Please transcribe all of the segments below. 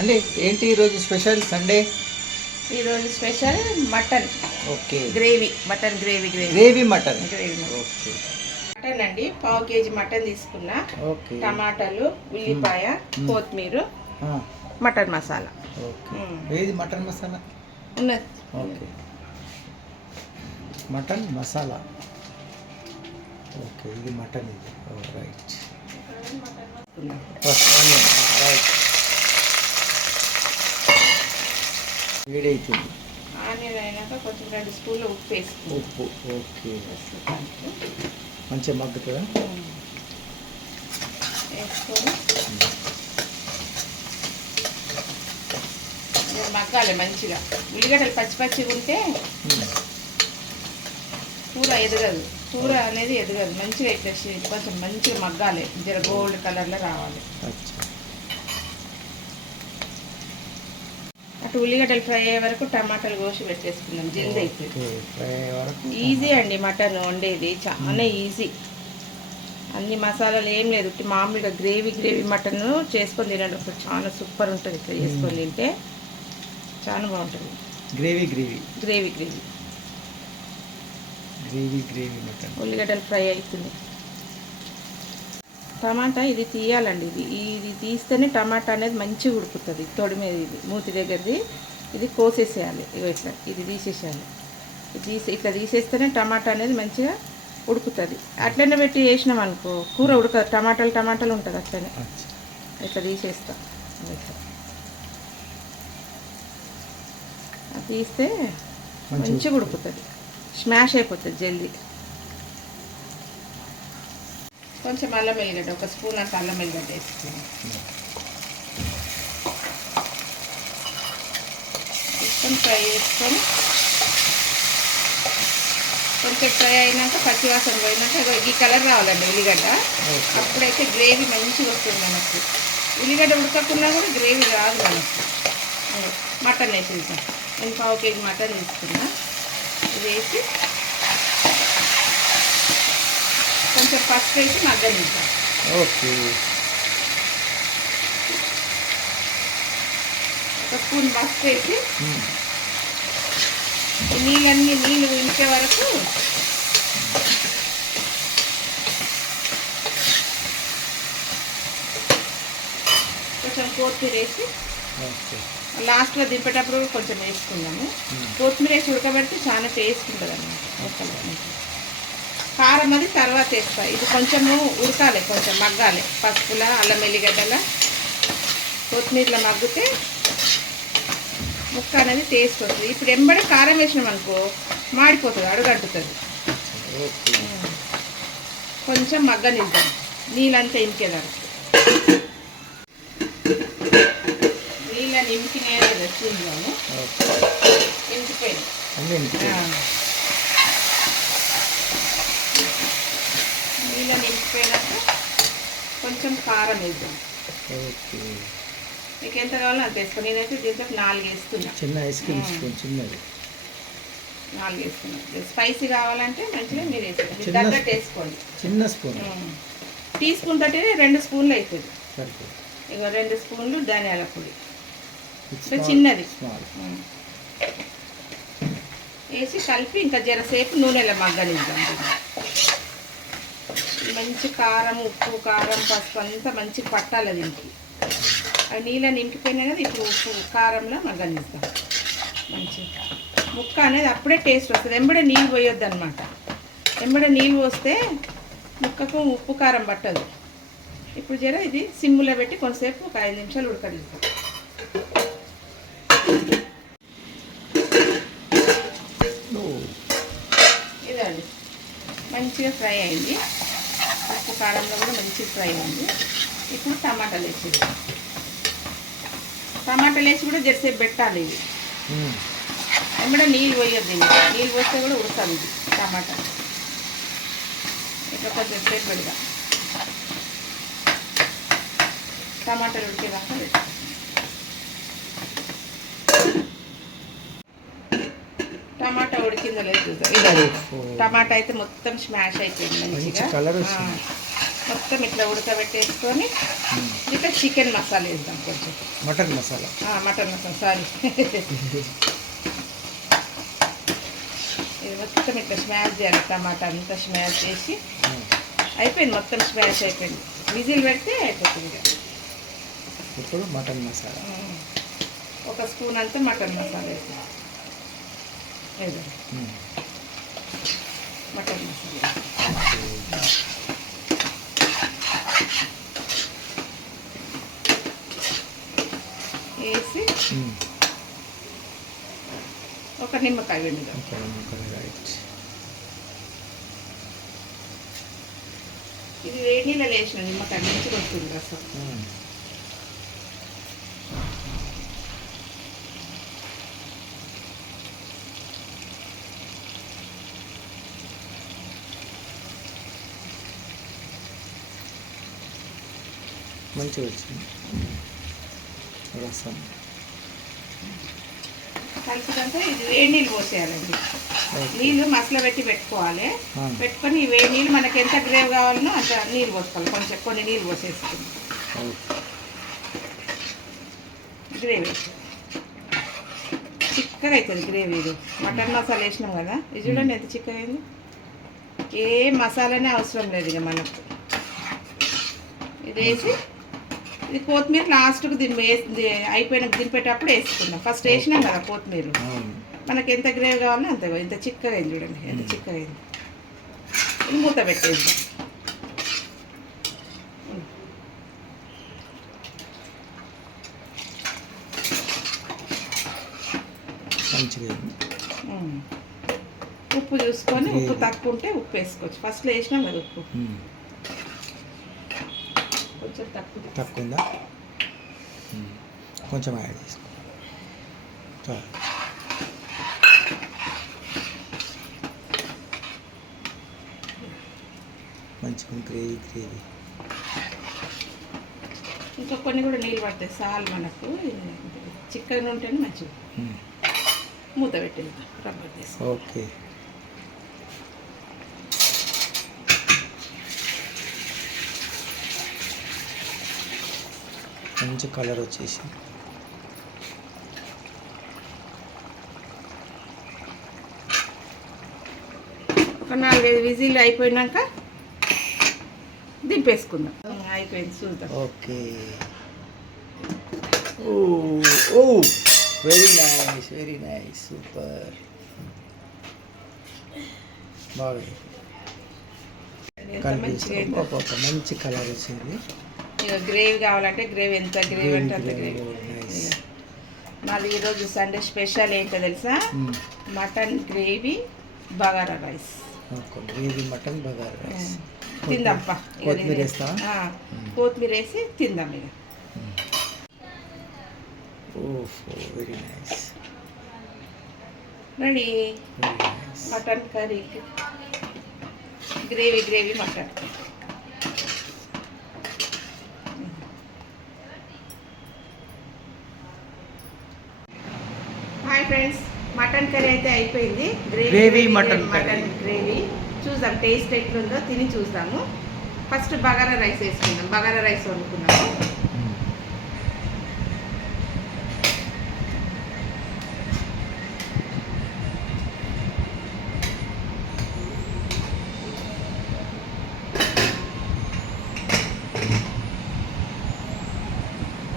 అంటే ఏంటి ఈరోజు స్పెషల్ సండే? ఈరోజు special mutton. Okay, gravy, mutton gravy. Gravy mutton. Okay, mutton అండి. పావు కేజీ మటన్ తీసుకున్నా. ఓకే, టమాటాలు, ఉల్లిపాయ, కొత్తిమీర, మటన్ మసాలా. ఓకే, ఏది మటన్ మసాలా ఉన్నది? Okay, mutton masala. ఓకే, ఇది మటన్. ఇది రైట్. రైట్, వేడైతుంది. ఆనియన్ అయినాక కొంచెం 2 స్పూన్లు ఉప్పు వేసుకుంటాం. ఉప్పు. ఓకే, మంచిగా మగ్గుతుందా? వేసుకొని మగ్గాలి మంచిగా. ఉల్లిగడ్డలు పచ్చి పచ్చిగా ఉంటే కూర ఎదగదు. కూర అనేది ఎదగదు. మంచిగా ఇట్లా కొంచెం మంచిగా మగ్గాలి. జర గోల్డ్ కలర్లో రావాలి. అటు ఉల్లిగడ్డలు ఫ్రై అయ్యే వరకు టమాటాలు కోసి పెట్టేసుకుందాం. జల్దీ అయిపోయింది. ఈజీ అండి మటన్ వండేది, చాలా ఈజీ. అన్ని మసాలాలు ఏం లేదు. మామూలుగా గ్రేవీ మటన్ చేసుకొని తినండి. అప్పుడు చాలా సూపర్ ఉంటుంది. ఇట్లా చేసుకొని తింటే చాలా బాగుంటుంది. Gravy mutton. ఉల్లిగడ్డలు ఫ్రై అవుతుంది. టమాటా ఇది తీయాలండి. ఇది తీస్తేనే టమాటా అనేది మంచిగా ఉడుకుతుంది. తొడి మీద ఇది మూతి దగ్గరది ఇది కోసేసేయాలి. ఇట్లా ఇది తీసేసేయాలి. ఇట్లా తీసేస్తేనే టమాటా అనేది మంచిగా ఉడుకుతుంది. అట్లనే పెట్టి వేసినాం అనుకో కూర ఉడకదు. టమాటాలు ఉంటుంది. అట్లనే ఇట్లా తీసేస్తా. ఇట్లా తీస్తే మంచిగా ఉడుకుతుంది. స్మాష్ అయిపోతుంది జల్దీ. కొంచెం అల్లం వెల్లిగడ్డ, 1 స్పూన్ అంత అల్లం వెల్లిగడ్డ వేసుకున్నాం. ఫ్రై చేసుకొని కొంచెం ఫ్రై అయినాక పచ్చివాసన పోయినాక ఈ కలర్ రావాలండి ఉల్లిగడ్డ. అప్పుడైతే గ్రేవీ మంచిగా వస్తుంది మనకు. ఉల్లిగడ్డ ఉడకకుండా కూడా గ్రేవీ రాదు మనకు. మటన్ వేసేద్దాం. నేను పావు కేజీ మటన్ తీసుకున్నా. ఇది వేసి కొంచెం పసుపు వేసి మగ్గనిద్దాం. ఓకే, 1 స్పూన్ పసుపు వేసి నీళ్ళు ఇంకే వరకు కొంచెం కొత్తిమీర వేసి లాస్ట్లో దింపేటప్పుడు కొంచెం వేసుకుందాము. కొత్తిమీర వేసి ఉడకబెడితే చాలా టేస్ట్ ఉంటుంది అన్నమాట. కారం అది తర్వాత వేస్తా. ఇది కొంచెము ఉడకాలి, కొంచెం మగ్గాలి. పసుపుల, అల్లం వెల్లిగడ్డల, కొత్తిమీరలో మగ్గితే ముక్క అనేది టేస్ట్ వస్తుంది. ఇప్పుడు ఎంబడి కారం వేసినాం అనుకో మాడిపోతుంది, అడుగంటుతుంది. కొంచెం మగ్గనిద్దాం నీళ్ళంతా ఇంకేదానికి. నీళ్ళని ఇంకినే చూద్దాము. ఇంకిపోయింది. నీళ్ళ నింపిపోయినాక కొంచెం కారం వేద్దాం. మీకు ఎంత కావాలో అంత వేసుకోండి. నేనైతే దీంతో 4 వేస్తున్నా. చిన్న ఐస్ క్రీమ్ స్పూన్ చిన్నది 4 వేస్తున్నా. స్పైసీ కావాలంటే మంచిగా మీరు వేసుకోండి. తగ్గట్టు వేసుకోండి. చిన్న స్పూన్. టీ స్పూన్ తోటి 2 స్పూన్లు అవుతుంది. ఇక 2 స్పూన్లు ధనియాల పొడి చిన్నది వేసి కలిపి ఇంకా జరసేపు నూనెలో మగ్గనిద్దాం. మంచి కారం, ఉప్పు, కారం, పసుపు అంతా మంచిగా పట్టాలి దీనికి. అవి నీళ్ళ నింపిపోయినాయి కదా. ఇప్పుడు ఉప్పు కారంలో మగ్గనిద్దాం. మంచిగా ముక్క అనేది అప్పుడే టేస్ట్ వస్తుంది. ఎంబడే నీళ్ళు పోయొద్దు అనమాట. ఎంబడే నీళ్ళు పోస్తే ముక్కకు ఉప్పు కారం పట్టదు. ఇప్పుడు జర ఇది సిమ్ములో పెట్టి కొంతసేపు ఒక 5 నిమిషాలు ఉడకనిద్దాం. ఇదండి మంచిగా ఫ్రై అయింది. ఉప్పు కారంలో కూడా మంచిగా ఫ్రై అయింది. ఇప్పుడు టమాటాలు వేసేది. టమాటాలు వేసి కూడా జరసేపు పెట్టాలి. ఇది ఏమన్నా నీళ్ళు పోయొద్దు. నీళ్ళు పోస్తే కూడా ఉడకాలి ఇది టమాటా. ఇట్లా కొంచెం సేపు పెడదాం. టమాటాలు ఉడికేదాకా పెడతాం. టమాటా ఉడికిందో లేదు చూద్దాం. ఇది టమాటా అయితే మొత్తం స్మాష్ అయిపోయింది మంచిగా. మొత్తం ఇట్లా ఉడకబెట్టేసుకొని ఇట్లా చికెన్ మసాలా వేద్దాం కొంచెం. Mutton masala. Mutton masala sorry. ఇది మొత్తం ఇట్లా స్మాష్ చేయాలి. టమాటా అంతా స్మాష్ చేసి అయిపోయింది. మొత్తం స్మాష్ అయిపోయింది. విజిల్ పెడితే అయిపోతుంది. ఇప్పుడు మటన్ మసాలా 1 స్పూన్ అంతా మటన్ మసాలా వేసి మటన్ మసాలా వేసి ఒక నిమ్మకాయ పిండుదాం. ఇది వేడి నీళ్ళలో వేసిన నిమ్మకాయ మంచిగా వస్తుంది రసం. మంచిగా వచ్చింది రసం. కలిసిదంతా ఇది వేడి నీళ్ళు పోసేయాలండి. నీళ్ళు మసలు పెట్టుకోవాలి. పెట్టుకొని ఈ వేడి నీళ్ళు మనకి ఎంత గ్రేవ్ కావాలనో అంత నీళ్ళు పోసుకోవాలి. కొన్ని నీళ్ళు పోసేసుకుంది గ్రేవీ చిక్కగా అవుతుంది. గ్రేవీ ఇది మటన్ మసాలా వేసినాం కదా, ఇది చూడండి ఎంత చిక్కగా అయింది. ఏ మసాలానే అవసరం లేదు ఇక మనకు. ఇది వేసి ఇది కొత్తిమీర లాస్ట్కు అయిపోయినాక దింపేటప్పుడు వేసుకుందాం. ఫస్ట్ వేసినాం కదా కొత్తిమీర, మనకి ఎంత గ్రేవీ కావాలో అంత. ఎంత చిక్కగా అయింది చూడండి, ఎంత చిక్కగా అయింది. ఇది మూత పెట్టేద్దాం. మంచిగా ఉప్పు చూసుకొని, ఉప్పు తక్కువ ఉంటే ఉప్పు వేసుకోవచ్చు. ఫస్ట్లో వేసినాం కదా ఉప్పు, కొంచెం తక్కువ ఉందా, కొంచెం యాడ్ చేసుకో. చాలు. మంచిగా గ్రేవీ ఇంకా కొన్ని కూడా నీళ్ళు పడతాయి చాలు మనకు. చికెన్ ఉంటేనే మంచిగా. మూత పెట్టేద్దాం, రబ్బర్ తీసుకో. ఓకే. మంచి కలర్ వచ్చేసి ఒక 4-5 విజిల్ అయిపోయినాక దింపేసుకుందాం. అయిపోయింది చూద్దాం. ఓకే. ఓ వెరీ నైస్ సూపర్. బాగా మంచి కలర్ వచ్చింది. గ్రేవీ కావాలంటే గ్రేవీ, ఎంత గ్రేవీ అంటే అంత గ్రేవీ. మాది ఈరోజు సండే స్పెషల్ ఏంటో తెలుసా? Mutton gravy bagara rice. Gravy mutton bagara rice తిందాంపా. కొత్తిమీర వేస్తా, కొత్తిమీర వేసి తిందాం ఇక. Very nice. Ready mutton curry, gravy mutton. Hi friends, mutton curry అయితే అయిపోయింది. గ్రేవీ మటన్ గ్రేవీ చూద్దాం టేస్ట్ ఎట్లుందో, తిని చూద్దాము. ఫస్ట్ బగారా రైస్ వేసుకుందాం. బగారా రైస్ వండుకున్నాము.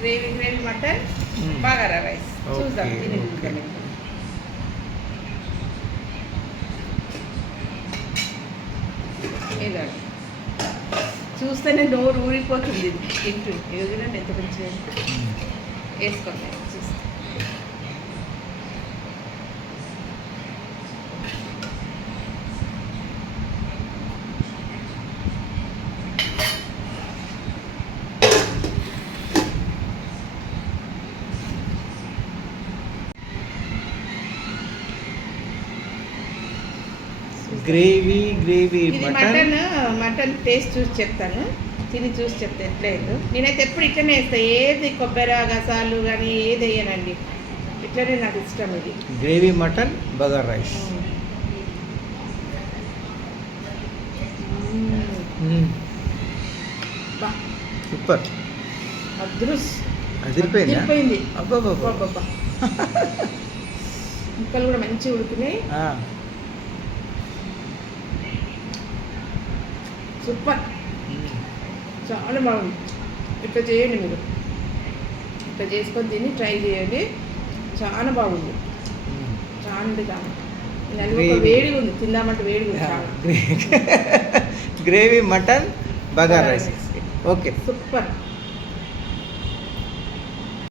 గ్రేవీ మటన్ బగారా రైస్ చూద్దాం, తిని చూద్దాం. చూస్తేనే నోరు ఊరిపోతుంది. తింటూ చూడండి ఎంత మంచిగా వేసుకోండి. చూస్తే గ్రేవీ మటన్ టేస్ట్ చూసి చెప్తాను, తిని చూసి చెప్తే ఎట్లేదు. నేనైతే ఎప్పుడు ఇట్లనే వేస్తాను. ఏది కొబ్బరి గసాలు కానీ ఏది వేయనండి, ఇట్లనే నాకు ఇష్టం. ఇది గ్రేవీ మటన్ బగారా రైస్. బా సూపర్. అదృష్ అదిరిపోయిందా? అదిరిపోయింది. అబ్బబ్బబ్బా. అబ్బబ్బబ్బా. ముక్కలు కూడా మంచిగా ఉడికినాయి. ఆ, సూపర్, చాలా బాగుంది. ఇట్లా చేయండి మీరు, ఇట్లా చేసుకొని తిని ట్రై చేయండి. చాలా బాగుంది, చాలా అంటే చాలా. నలుగు ఒక వేడిగా ఉంది, తిందామంటే వేడిగా ఉంది చాలా. Gravy mutton bagara rice. Okay. Super.